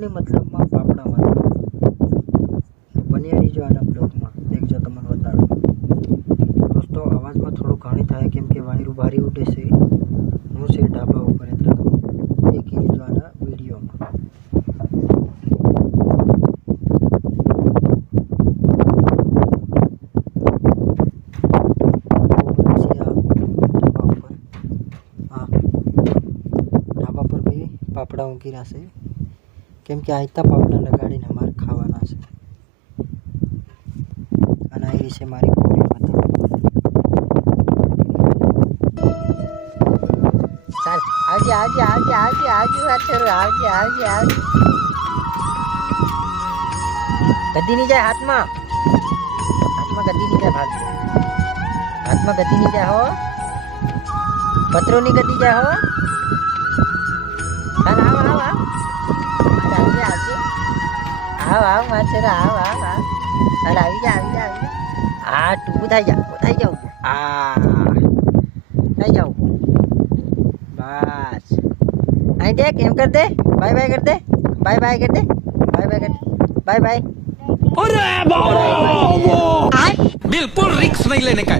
ने मतलब में पापड़ा में तो बनी रहीजो आना ब्लॉग में देखजो तमने बताड़ो दोस्तों। आवाज में थोड़ो घणी थाय केम के वायरू भारी उठे छे। हूँ छे ढाबा ऊपर એટલે देखी लेजो आना वीडियो में। पापड़ा उगीरा से केम के आयता पापड़ा लगाड़ीने अमारे खावाना छे अने आ रही छे मारी पूरी बताओ। चल आजे आजे आजे आजे आजे वाचरो आजे आजे आजे गद्दी नहीं जाए हाथ में गद्दी नहीं जाए भाग हाथ में गद्दी नहीं जाए हो पत्रो नहीं गद्दी जाए हो। चल आओ आओ आओ आजे आजे आओ आओ माचरा आओ आओ आओ चल આવી જા आ तू उठाई जाओ आ जाओ बस आई देख एम कर दे बाय बाय कर दे बाय बाय कर दे बाय बाय कर बाय बाय। अरे बाबा बिल्कुल रिस्क नहीं लेने का।